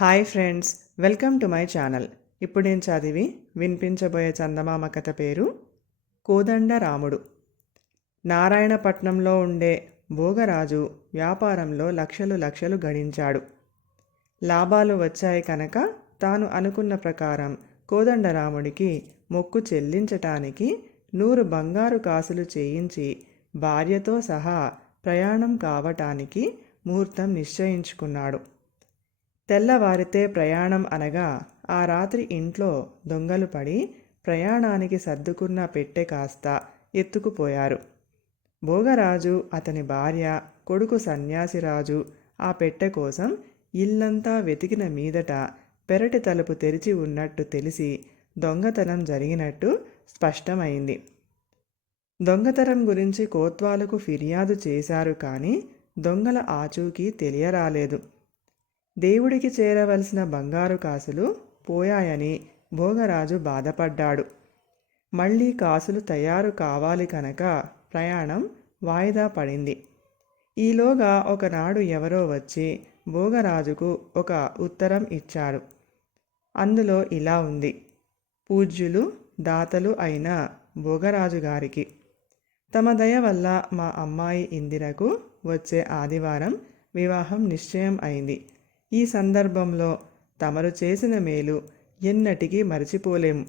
Hi friends welcome to my channel. ఇప్పుడు నేను చదివి? వినిపించబోయే చందమామ కథ పేరు కోదండ రాముడు నారాయణపట్నంలో ఉండే భోగరాజు వ్యాపారంలో లక్షలు లక్షలు గడించాడు. లాభాలు వచ్చాయి కనుక తాను అనుకున్న ప్రకారం కోదండరాముడికి మొక్కు చెల్లించటానికి నూరు బంగారు కాసులు చేయించి భార్యతో సహా ప్రయాణం కావటానికి ముహూర్తం నిశ్చయించుకున్నాడు. తెల్లవారితే ప్రయాణం అనగా ఆ రాత్రి ఇంట్లో దొంగలు పడి ప్రయాణానికి సర్దుకున్న పెట్టె కాస్త ఎత్తుకుపోయారు. భోగరాజు అతని భార్య కొడుకు సన్యాసిరాజు ఆ పెట్టె కోసం ఇల్లంతా వెతికిన మీదట పెరటి తలుపు తెరిచి ఉన్నట్టు తెలిసి దొంగతనం జరిగినట్టు స్పష్టమైంది. దొంగతనం గురించి కోత్వాలకు ఫిర్యాదు చేశారు కానీ దొంగల ఆచూకీ తెలియరాలేదు. దేవుడికి చేరవలసిన బంగారు కాసులు పోయాయని భోగరాజు బాధపడ్డాడు. మళ్ళీ కాసులు తయారు కావాలి కనుక ప్రయాణం వాయిదా పడింది. ఈలోగా ఒకనాడు ఎవరో వచ్చి భోగరాజుకు ఒక ఉత్తరం ఇచ్చారు అందులో ఇలా ఉంది. పూజ్యులు దాతలు అయిన భోగరాజు గారికి తమ దయ వల్ల మా అమ్మాయి ఇందిరకు వచ్చే ఆదివారం వివాహం నిశ్చయం అయింది. ఈ సందర్భంలో తమరు చేసిన మేలు ఎన్నటికీ మరచిపోలేము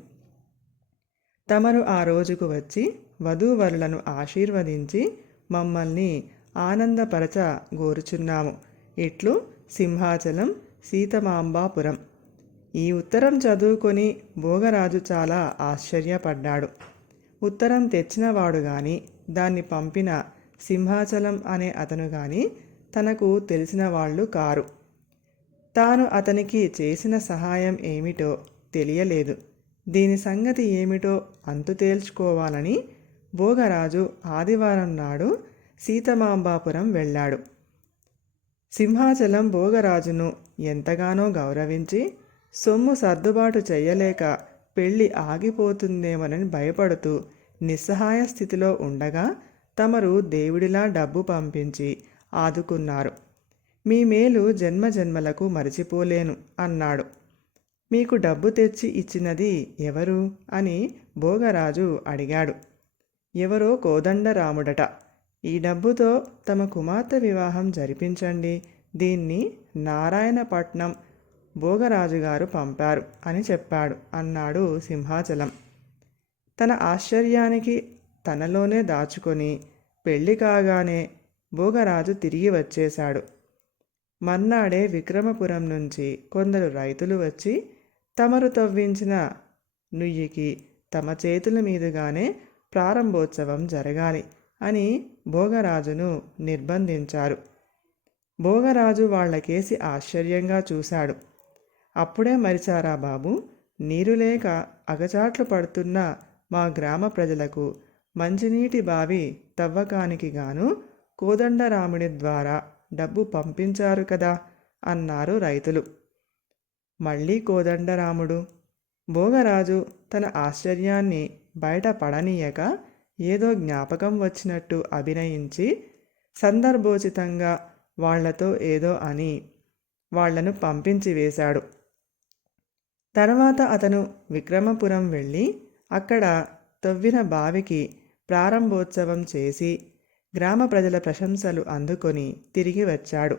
తమరు ఆ రోజుకు వచ్చి వధూవరులను ఆశీర్వదించి మమ్మల్ని ఆనందపరచ గోరుచున్నాము. ఇట్లు సింహాచలం సీతమాంబాపురం. ఈ ఉత్తరం చదువుకొని భోగరాజు చాలా ఆశ్చర్యపడ్డాడు. ఉత్తరం తెచ్చినవాడు గాని దాన్ని పంపిన సింహాచలం అనే అతను గాని తనకు తెలిసిన వాళ్ళు కారు. తాను అతనికి చేసిన సహాయం ఏమిటో తెలియలేదు. దీని సంగతి ఏమిటో అంతు తేల్చుకోవాలని భోగరాజు ఆదివారం నాడు సీతమాంబాపురం వెళ్ళాడు. సింహాచలం భోగరాజును ఎంతగానో గౌరవించి సొమ్ము సర్దుబాటు చెయ్యలేక పెళ్ళి ఆగిపోతుందేమోనని భయపడుతూ నిస్సహాయ స్థితిలో ఉండగా తమరు దేవుడిలా డబ్బు పంపించి ఆదుకున్నారు. మీ మేలు జన్మ జన్మలకు మరిచిపోలేను అన్నాడు. మీకు డబ్బు తెచ్చి ఇచ్చినది ఎవరు అని భోగరాజు అడిగాడు. ఎవరో కోదండరాముడట. ఈ డబ్బుతో తమ కుమార్తె వివాహం జరిపించండి. దీన్ని నారాయణపట్నం భోగరాజు గారు పంపారు అని చెప్పాడు అన్నాడు సింహాచలం. తన ఆశ్చర్యానికి తనలోనే దాచుకొని పెళ్ళి కాగానే భోగరాజు తిరిగి వచ్చేశాడు. మర్నాడే విక్రమపురం నుంచి కొందరు రైతులు వచ్చి తమరు తవ్వించిన నుయ్యికి తమ చేతుల మీదుగానే ప్రారంభోత్సవం జరగాలి అని భోగరాజును నిర్బంధించారు. భోగరాజు వాళ్ళకేసి ఆశ్చర్యంగా చూశాడు. అప్పుడే మరిచారా బాబు నీరు లేక అగచాట్లు పడుతున్న మా గ్రామ ప్రజలకు మంచినీటి బావి తవ్వకానికి గాను కోదండరాముడి ద్వారా డబ్బు పంపించారు కదా అన్నారు రైతులు. మళ్ళీ కోదండరాముడు భోగరాజు తన ఆశ్చర్యాన్ని బయట పడనీయక ఏదో జ్ఞాపకం వచ్చినట్టు అభినయించి సందర్భోచితంగా వాళ్ళతో ఏదో అని వాళ్ళను పంపించి వేశాడు. తర్వాత అతను విక్రమపురం వెళ్ళి అక్కడ తవ్విన బావికి ప్రారంభోత్సవం చేసి గ్రామ ప్రజల ప్రశంసలు అందుకొని తిరిగి వచ్చాడు.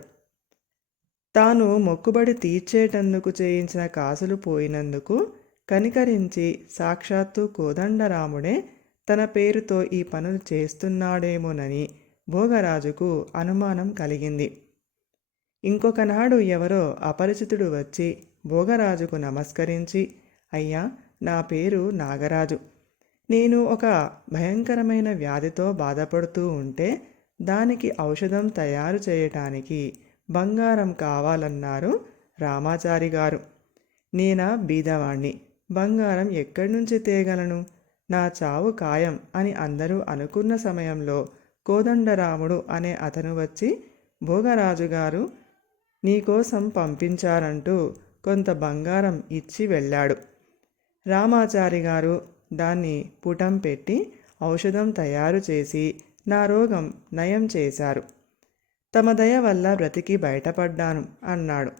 తాను మొక్కుబడి తీర్చేటందుకు చేయించిన కాసులు పోయినందుకు కనికరించి సాక్షాత్తు కోదండరాముడే తన పేరుతో ఈ పనులు చేస్తున్నాడేమోనని భోగరాజుకు అనుమానం కలిగింది. ఇంకొకనాడు ఎవరో అపరిచితుడు వచ్చి భోగరాజుకు నమస్కరించి అయ్యా నా పేరు నాగరాజు. నేను ఒక భయంకరమైన వ్యాధితో బాధపడుతూ ఉంటే దానికి ఔషధం తయారు చేయటానికి బంగారం కావాలన్నారు రామాచారి గారు. నేనా బీదవాణ్ణి బంగారం ఎక్కడి నుంచి తేగలను? నా చావు ఖాయం అని అందరూ అనుకున్న సమయంలో కోదండరాముడు అనే అతను వచ్చి భోగరాజు గారు నీకోసం పంపించారంటూ కొంత బంగారం ఇచ్చి వెళ్ళాడు. రామాచారి గారు దాన్ని పుటం పెట్టి ఔషధం తయారు చేసి నా రోగం నయం చేశారు. తమ దయ వల్ల బ్రతికి బయటపడ్డాను అన్నాడు.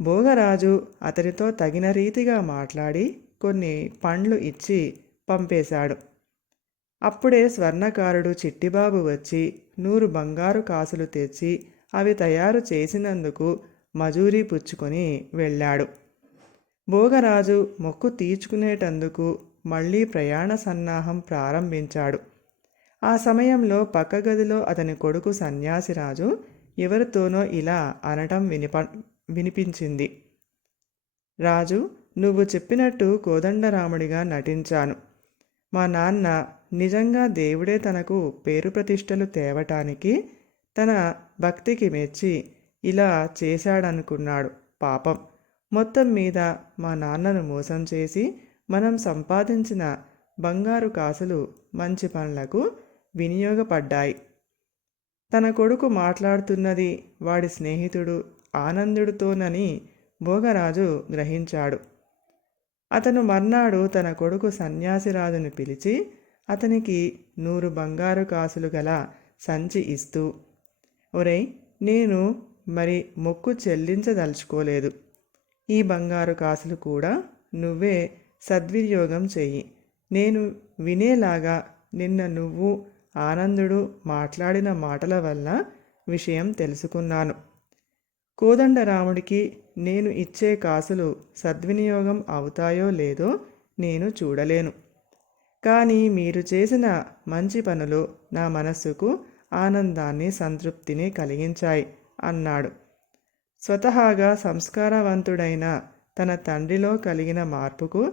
భోగరాజు అతనితో తగిన రీతిగా మాట్లాడి కొన్ని పండ్లు ఇచ్చి పంపేశాడు. అప్పుడే స్వర్ణకారుడు చిట్టిబాబు వచ్చి నూరు బంగారు కాసులు తెచ్చి అవి తయారు చేసినందుకు మజూరీ పుచ్చుకొని వెళ్ళాడు. భోగరాజు మొక్కు తీర్చుకునేటందుకు మళ్ళీ ప్రయాణ సన్నాహం ప్రారంభించాడు. ఆ సమయంలో పక్క గదిలో అతని కొడుకు సన్యాసిరాజు ఎవరితోనో ఇలా అనటం వినిప వినిపించింది. రాజు నువ్వు చెప్పినట్టు కోదండరాముడిగా నటించాను. మా నాన్న నిజంగా దేవుడే తనకు పేరు ప్రతిష్టలు తేవటానికి తన భక్తికి మెచ్చి ఇలా చేశాడనుకున్నాడు పాపం. మొత్తం మీద మా నాన్నను మోసం చేసి మనం సంపాదించిన బంగారు కాసులు మంచి పనులకు వినియోగపడ్డాయి. తన కొడుకు మాట్లాడుతున్నది వాడి స్నేహితుడు ఆనందుడితోనని భోగరాజు గ్రహించాడు. అతను మర్నాడు తన కొడుకు సన్యాసిరాజును పిలిచి అతనికి నూరు బంగారు కాసులు గల సంచి ఇస్తూ ఒరేయ్ నేను మరి మొక్కు చెల్లించదలుచుకోలేదు. ఈ బంగారు కాసులు కూడా నువ్వే సద్వినియోగం చెయ్యి. నేను వినేలాగా నిన్న నువ్వు ఆనందుడు మాట్లాడిన మాటల వల్ల విషయం తెలుసుకున్నాను. కోదండరాముడికి నేను ఇచ్చే కాసులు సద్వినియోగం అవుతాయో లేదో నేను చూడలేను. కానీ మీరు చేసిన మంచి పనులు నా మనస్సుకు ఆనందాన్ని సంతృప్తిని కలిగించాయి అన్నాడు. స్వతహాగా సంస్కారవంతుడైన తన తండ్రిలో కలిగిన మార్పుకు